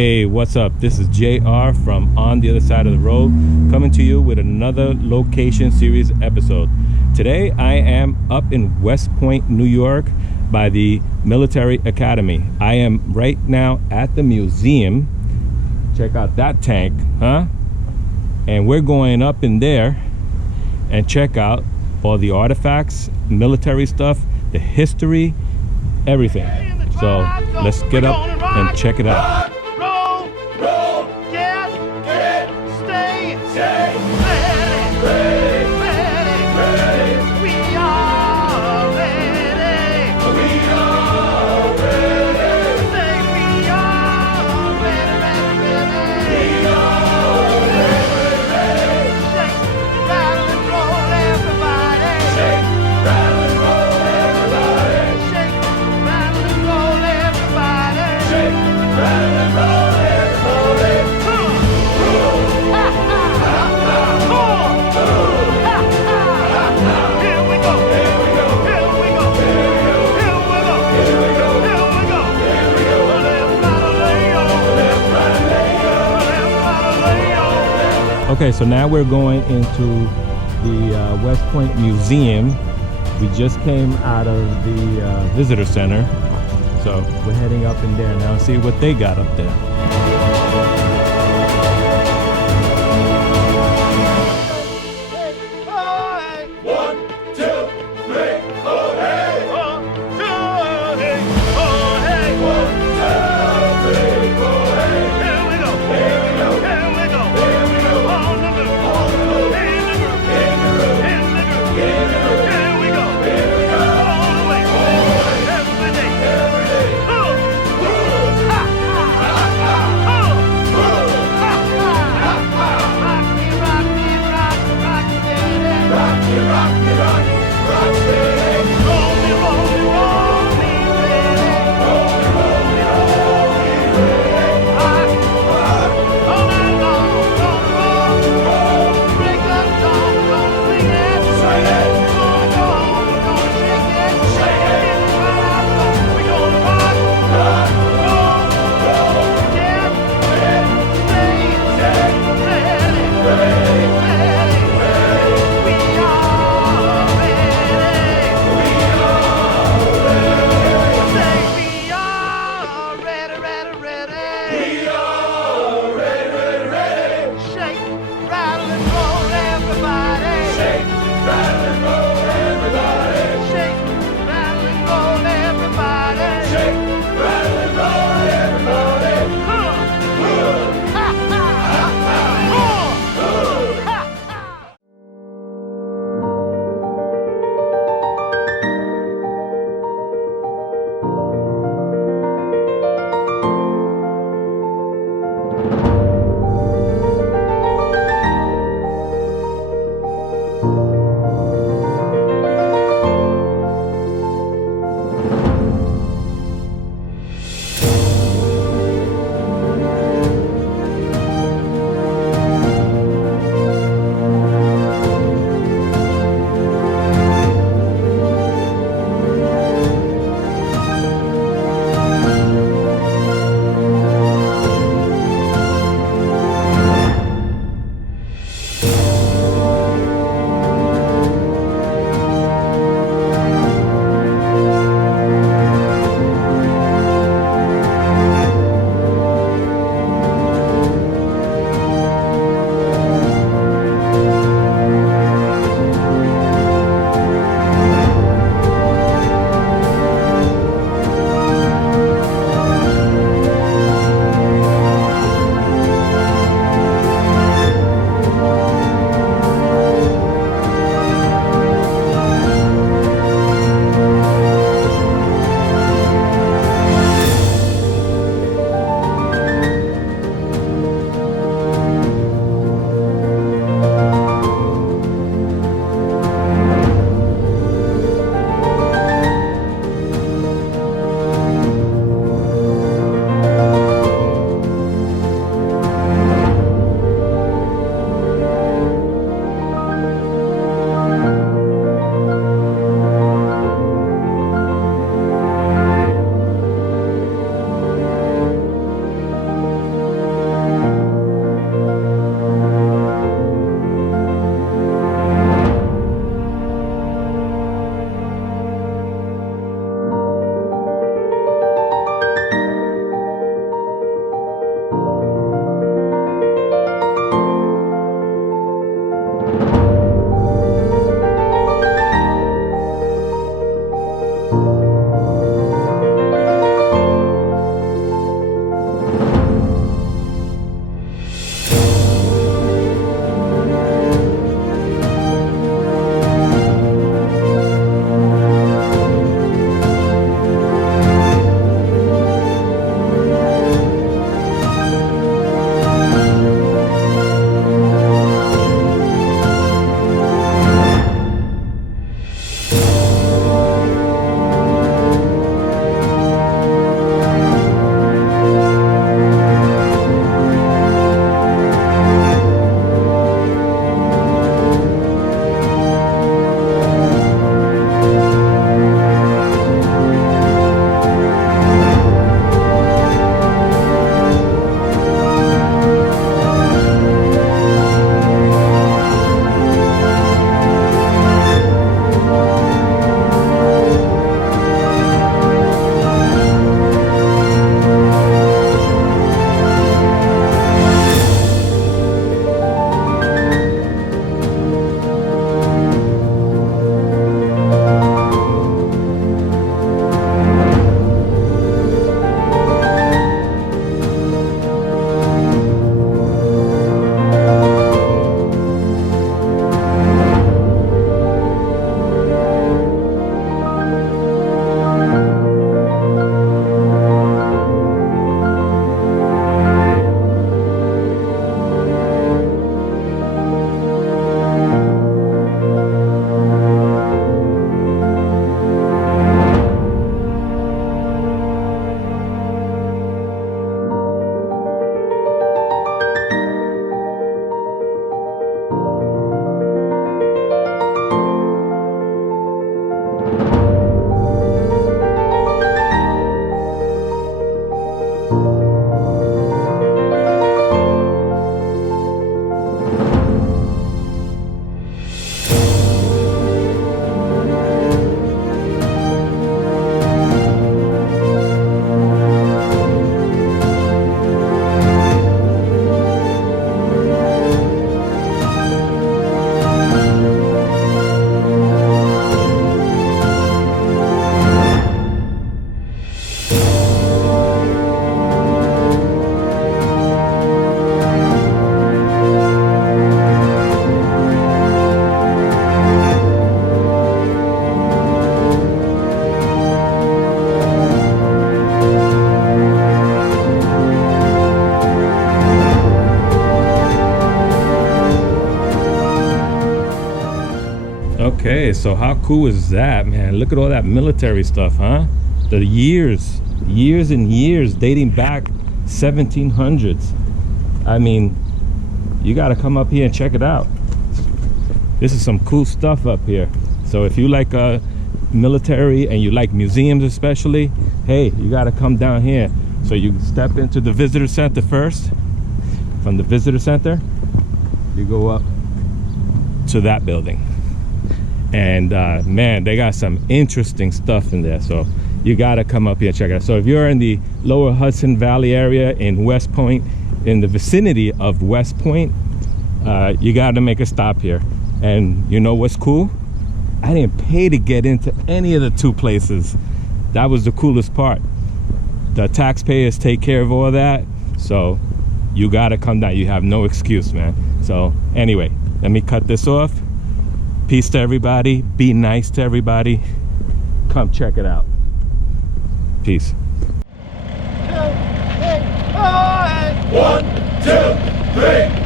Hey, what's up? This is JR from On the Other Side of the Road, coming to you with another location series episode. Today I am up in West Point, New York by the Military Academy. I am right now at the museum. Check out that tank, huh? And we're going up in there and check out all the artifacts, military stuff, the history, everything. So let's get up and check it out. Okay, so now we're going into the West Point Museum. We just came out of the visitor center, so we're heading up in there now and see what they got up there. Okay, so how cool is that, man? Look at all that military stuff, huh? The years and years dating back 1700s. I mean, you got to come up here and check it out. This is some cool stuff up here. So if you like military and you like museums especially, hey, you got to come down here. So you step into the visitor center first. From the visitor center, you go up to that building. And man, they got some interesting stuff in there. So you got to come up here and check it out. So if you're in the lower Hudson Valley area in West Point, in the vicinity of West Point, you got to make a stop here. And you know what's cool? I didn't pay to get into any of the two places. That was the coolest part. The taxpayers take care of all that. So you got to come down. You have no excuse, man. So anyway, let me cut this off. Peace to everybody. Be nice to everybody. Come check it out. Peace. 2, 3, 4. 1, 2, 3.